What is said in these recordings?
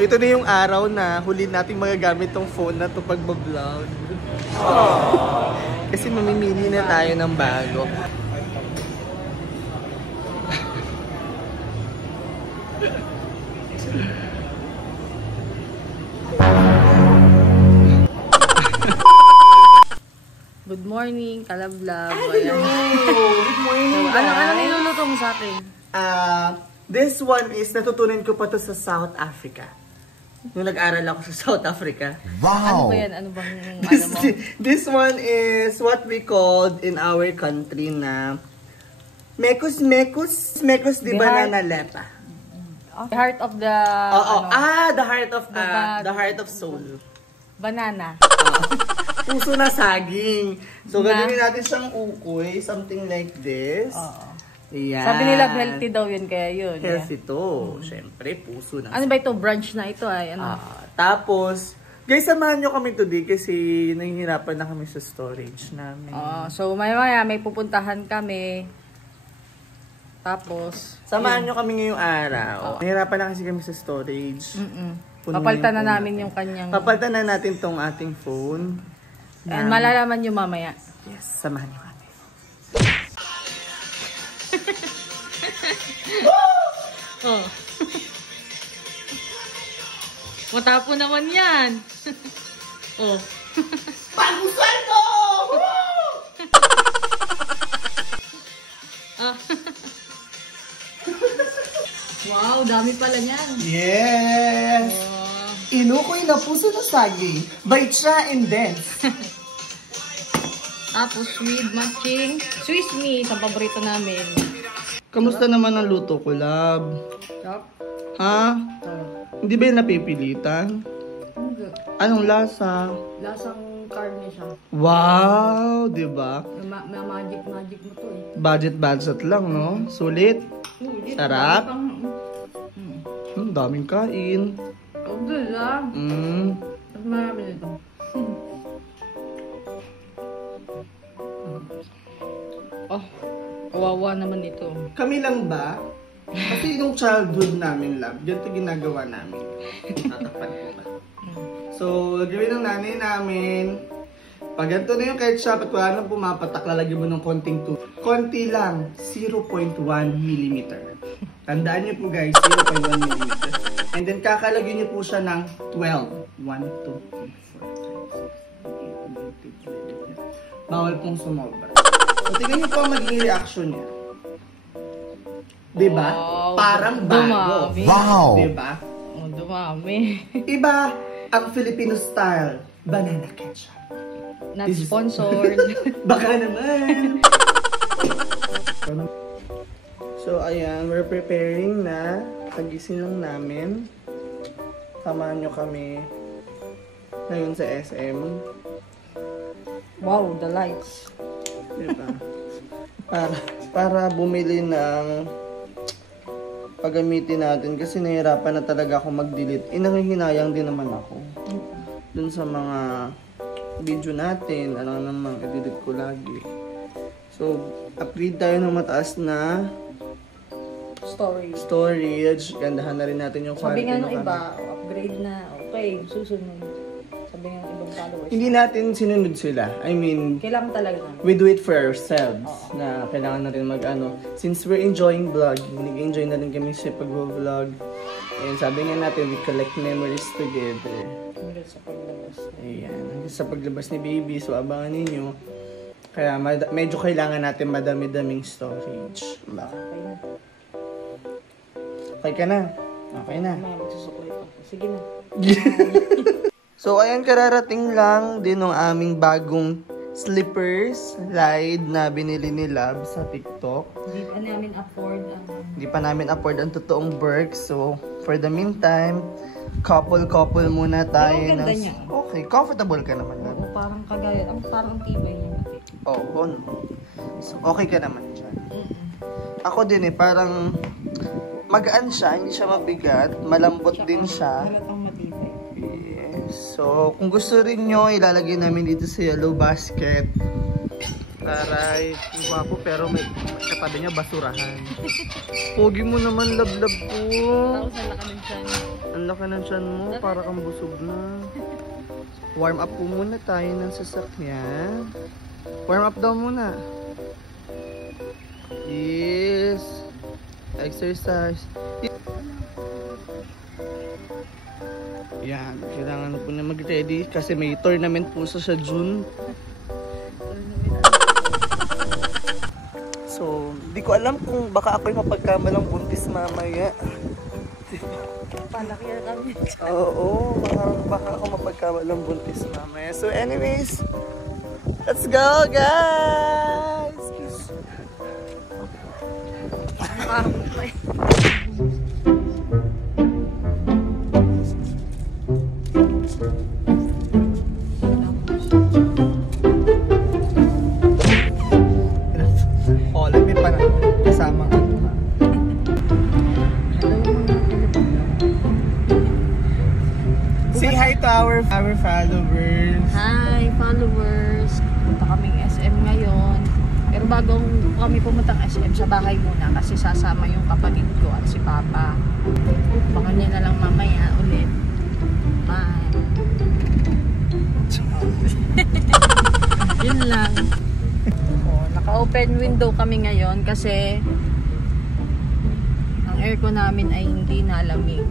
ito na yung araw na huli natin magagamit tong phone na to pag-vlog. Kasi mamimili na tayo ng bago. Good morning, Kalablab. Hello! Good morning, Ano niluluto mo sa akin? This one is natutunan ko pa to sa South Africa. Nung nag-aral ako sa South Africa. Wow! Ano ba yan? Ano bang This one is what we called in our country na mekus di banana lepa. The heart of the... the heart of soul. Banana. Puso na saging. So, gagawin natin siyang ukoy. Something like this. Yeah. Sabi nila healthy daw yun, kaya yun. Healthy to. Siyempre, puso na. Ano ba ito? Brunch na ito ay ano? Tapos, guys, samahan nyo kami today kasi nahihirapan na kami sa storage namin. So, maya may pupuntahan kami. Tapos, samahan nyo kami ngayong araw. Nahihirapan na kasi kami sa storage. Papalitan na namin yung kanyang... Papalitan na natin tong ating phone. And malalaman nyo mamaya. Yes, samahan nyo kami. Matapo naman yan. Pagusan ko! Wow, dami pala niyan. Yes! Inukoy na puso na saging by Cha and Dance. Tapos with matching Swiss miss, ang paborito namin. Kamusta naman ang luto ko, love? Ha? Hindi ba yung napipilitan? Hindi. Anong lasa? Lasang karne siya. Wow! Diba? Magic mo to eh. Budget lang, no? Sulit? Sarap? Daming kain. Okay lang. Mas marami nito. Kawawa naman ito. Kami lang ba? Kasi yung childhood namin, love, ganito ginagawa namin. Tatapan ko ba? So, gawin ng nanay namin. Pag ganito na yung ketchup at wala nang pumapatak, lalagyan mo ng konting tubig. Konti lang, 0.1 mm. Tandaan niyo po guys, 0.1 mm. And then kakalagyan niyo po siya ng 12. 1, 2, 3, 4, 5, 6, 7, 8, 9, 10. Bawal pong sumobra. So, tingnan niyo po ang magiging reaction niya. Diba? Wow, parang bago. dumami. Wow! Diba? Dumami. Iba ang Filipino style banana ketchup. Not sponsored. Baka naman. So, ayan. We're preparing na. Pagising lang namin. Samahan nyo kami ngayon sa SM. Wow, the lights. Diba? Para bumili ng pagamitin natin kasi nahihirapan na talaga ako mag-delete. Nangihinayang din naman ako dun sa mga video natin. Ano namang i-delete ko lagi. So, upgrade tayo ng mataas na storage. Gandahan na rin natin yung sabi nga ng iba, upgrade na. Okay, susunod. Sabi nga ng ibang followers. Hindi natin sinunod sila. I mean, kailangan talaga na. We do it for ourselves. Na kailangan natin mag-ano. Since we're enjoying vlogging, nag-enjoy na rin kami sa pag-vlog. And sabi nga natin, we collect memories together. Hanggang sa paglabas. Ayan. Hanggang sa paglabas ni baby. So, abangan ninyo. Kaya medyo kailangan natin madami-daming storage. Okay na. Okay ka na? Okay na. May magsusuklay pa. Sige na. So, ayan, kararating lang din ng aming bagong slippers slide na binili ni Lab sa TikTok. Hindi pa namin afford ang totoong Birks. So, for the meantime, couple muna tayo. Ang ganda niya. Okay, comfortable ka naman, Lab. Oo, parang kagaya. Parang tibay niya. Oo, no. So, okay ka naman dyan. Ako din parang magaan siya, hindi siya mabigat, malambot din siya. Halatang matibay. Yes. So, kung gusto rin nyo, ilalagay namin dito sa yellow basket. Taray, guwapo pero may katabi niya basurahan. Pogi mo naman, love ko. Tapos nalakanan siya. Ang Ang laki ng tiyan mo, para kang busog na. Warm up po muna tayo ng sasakyan. Warm up daw muna. Yes. Exercise. Yan, kailangan po na mag-ready kasi may tournament po sa June. So, di ko alam kung baka ako'y mapagkamalang buntis mamaya. Palaki na kami. Oo, baka ako mapagkamalang buntis mamaya. So anyways, let's go guys! Oh, let me pa na kasama ka. Say hi to our followers. Hi, followers. Punta kaming SM ngayon. Pero bago kami pumunta ng SM, sa bahay muna kasi sasama yung kapatid ko at si Papa. Baka niya na lang mamaya ulit. Bye. Yun lang. Oh, naka-open window kami ngayon kasi ang aircon namin ay hindi nalamig.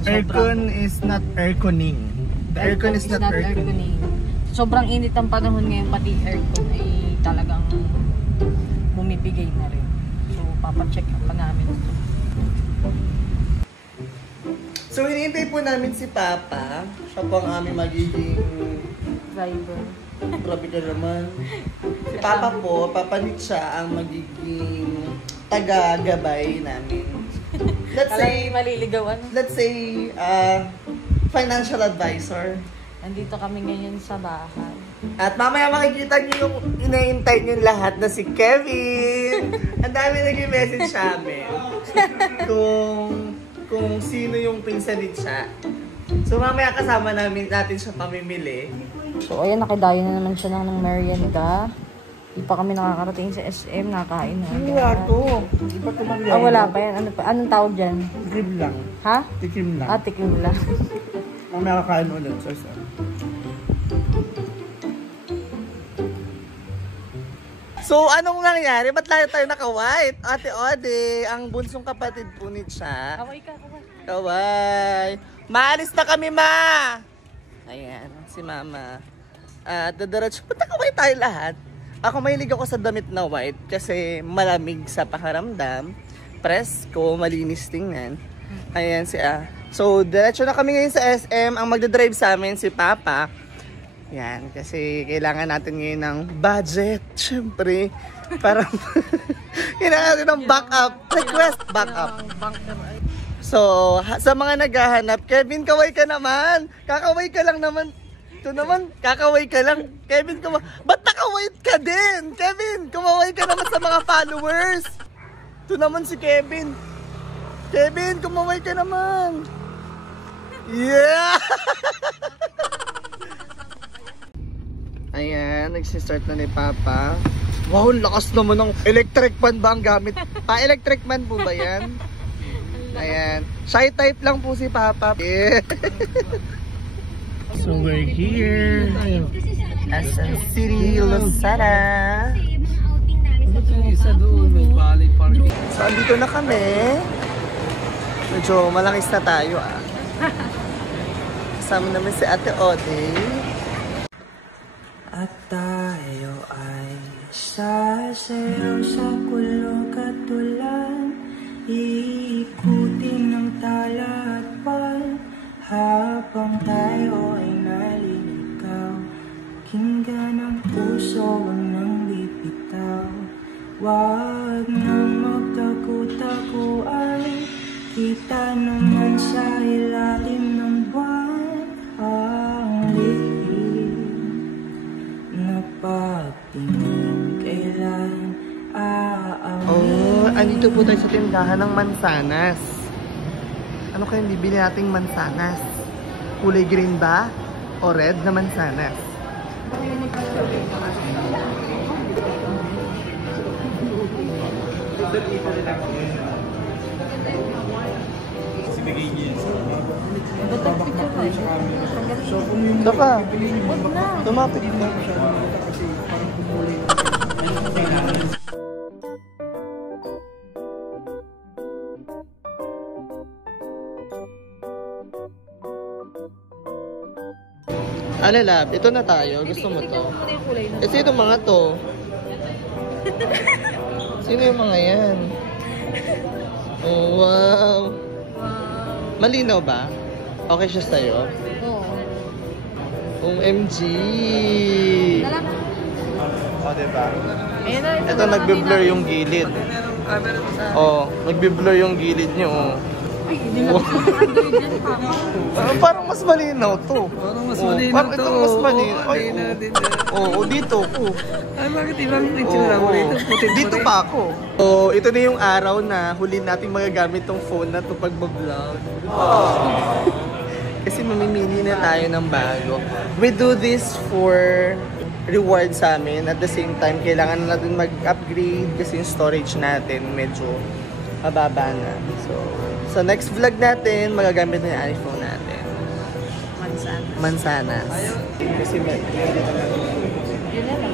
Aircon is not airconing. The aircon is not airconing. Sobrang init ang panahon ngayon, pati aircon ay talagang bumibigay na rin. So, papacheck pa namin ito. So, hinihintay po namin si Papa. Siya po ang aming magiging Driver. grabe ka naman. Si Papa po, Papa Nitsa ang magiging taga-gabay namin. Let's say, maliligawan. let's say, financial advisor. Nandito kami ngayon sa bahay. At mamaya makikita niyo yung inaintay niyo lahat na si Kevin. Ang dami nag-message sa amin. kung sino yung pinsan ni Cha. So mamaya kasama natin siya pamimili. So, ayan, nakidayo na naman siya ng merienda. Di pa kami nakakarating sa SM, nakain na. Wala to. Iba to lang yan. Wala pa yan. Anong tawag dyan? Tikim lang. Ha? Tikim lang. Tikim lang. Mamaya kakain ulit. So, anong nangyari? Ba't tayo naka-white? Ate Ode, ang bunsong kapatid po ni Cha. Kaway ka, kaway. Kaway. Maalis na kami, ma! Ayan, si Mama. At dadaratso, ba't nakaway tayo lahat? Ako mahilig ako sa damit na white kasi malamig sa pakaramdam. Presko, malinis tingnan. Ayan si So, diretso na kami ngayon sa SM. Ang magdadrive sa amin si Papa. Yan, kasi kailangan natin ngayon ng budget. Siyempre, para kailangan natin ng backup. Request backup. So, sa mga naghahanap, Kevin, kaway ka naman. Kakaway ka lang naman. Ito naman, kakaway ka lang. Kevin, ba't nakawait ka din? Kevin, kumaway ka naman sa mga followers. Ito naman si Kevin. Kevin, kumaway ka naman. Yeah! Ayan, nagsistart na ni Papa. Wow, lakas naman ng electric fan ba ang gamit? Pa-electric fan po ba yan? Ayan. Shy type lang po si Papa. Yeah. So we're here. SM City, Lazada. So andito na kami. Medyo malangis na tayo Kasama namin si Ate Ode. At tayo ay sasayaw sa kulog at ulan, iikutin ng tala at pal, habang tayo ay naliligaw. Kinggan ang puso, wag nang bibitaw. Wag nang magtago-taguan, kita naman sa ilalim ng buwan ang lihim na pagtingin kailan aamin. Oh, andito po tayo sa tindahan ng mansanas. Ano kayang bibili nating mansanas? Kulay green ba? O red na mansanas? ibigay niyo yan sa akin. Ba't ang picture ko eh? So, kung yung Saka, Huwag na. tumapit na. masyadong malata kasi parang kumuli. Ano lab, ito na tayo. Gusto mo Tingnan to? mo muna yung kulay na. Eh, sino mga to? Sino yung mga yan? Oh, wow. Wow. Malinaw ba? Okay siya sa'yo? Oo. OMG! Nalang. O, diba? Ayun na. Ito, nagbe-blur yung gilid. Oh, nagbe-blur yung gilid nyo. Oh. Ay, hindi na. Android yan, papa. Parang mas malinaw to. Parang mas Oh, malinaw parang to. ito mas malinaw. Ay, Hindi na, oh. hindi na. Oo, dito ko. Ay, bakit ibang itsura mo rito? Puti-puti. Dito pa ako. So, ito na yung araw na huli nating magagamit tong phone na to pag mag-vlog. Kasi mamimili na tayo ng bago. We do this for reward sa amin. At the same time, kailangan natin mag-upgrade kasi yung storage natin medyo mababa na. So next vlog natin, magagamit na yung iPhone natin. Mansanas. Kasi may Yun na lang.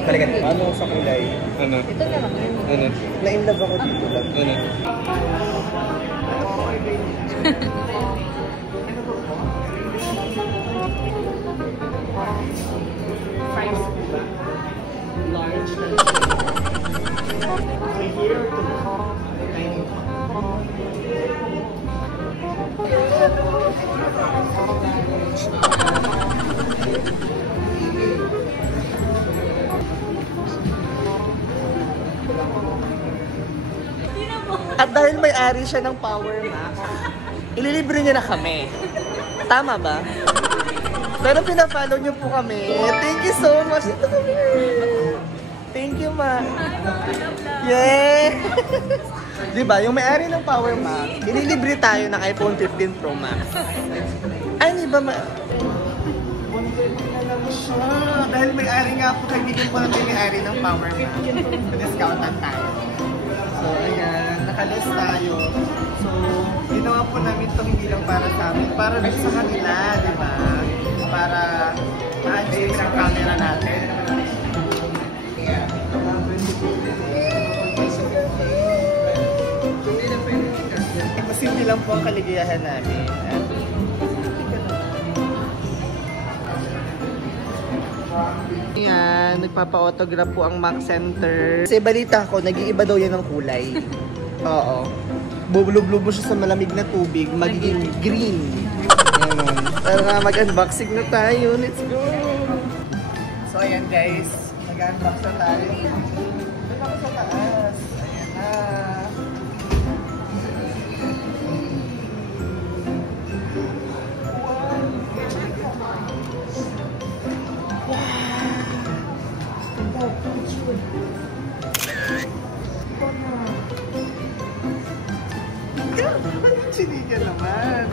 Balikan. Ano sa kulay? Ano? Ito na lang yun. Ano? Na-inlove ako dito lang. Ano? Fries. Large na. At dahil may-ari siya ng Power Max, ililibre niya na kami. Tama ba? Pero pina-follow niyo po kami. Thank you so much. Ito kami. Thank you, ma. Yeah! Diba, yung may-ari ng Power Max, ililibre tayo ng iPhone 15 Pro Max. Ay, di ba ma... Dahil may-ari nga po, kaibigan po natin may-ari ng Power Max. Discountan tayo. So, ayan, nakalos tayo. So, ginawa po namin ito hindi lang para sa amin, para din sa kanila, di ba? Para ma-adjust ang camera natin. Masimple lang po ang kaligayahan namin. Ayan, nagpapa-autograph po ang Mac Center. Kasi balita ko, nag-iiba daw yan ng kulay. Oo. Bubulub-lubo siya sa malamig na tubig, magiging green. Ayan. Tara, mag-unboxing na tayo. Let's go! So, ayan guys. Mag-unbox na tayo. Doon ako sa taas. Ayan na. Chiniga naman.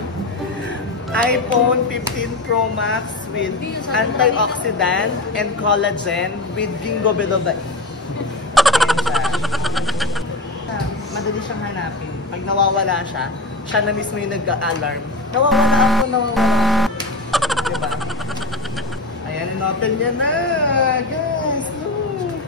iPhone 15 Pro Max with antioxidant and collagen with ginkgo biloba. Madali siyang hanapin. Pag nawawala siya, siya na mismo yung nag-alarm. Nawawala ako, nawawala. Diba? Ayan, in-open niya na. Guys, look.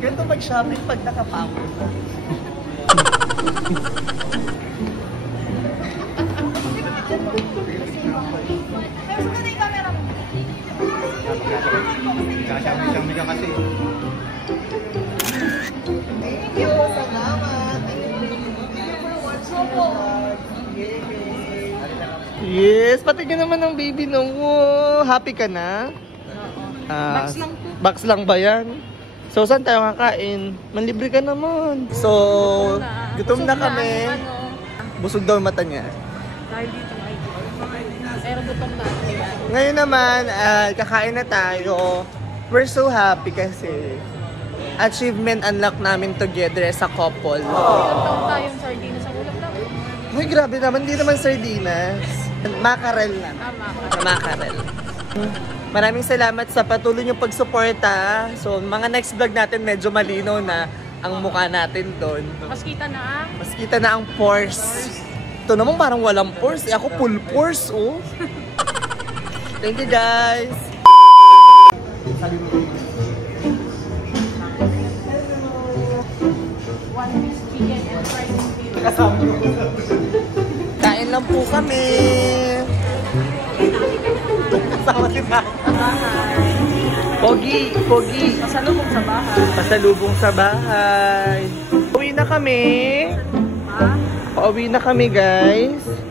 Ganito mag-shopping pag naka-power. Kami ka kasi. Thank you! Salamat! Thank you for watching the vlog. Yes! Pati ka naman ng baby nung happy ka na? Box lang po. Box lang ba yan? So, saan tayo kakain? Manlibre ka naman. So, gutom na kami. Busog daw yung mata niya. Dahil dito ay pero gutom na. Diba? Ngayon naman, kakain na tayo. We're so happy kasi achievement unlock namin together as a couple. Ilang taon tayong sardinas sa ulam lang. Uy, grabe naman. Hindi naman sardinas. Mackerel lang. Tama ka. Mackerel. Maraming salamat sa patuloy niyong pagsuporta. So, mga next vlog natin medyo malinaw na ang mukha natin doon. Mas kita na ang Mas kita na ang pores. Ito naman parang walang pores. Ako full pores, oh. Thank you, guys. one-piece chicken and fried beef. Kain lang po kami. Kasama si Mama. Pogi, pogi. Pasalubong sa bahay. Pasalubong sa bahay. Pauwi na kami. Ha? Pauwi na kami, guys.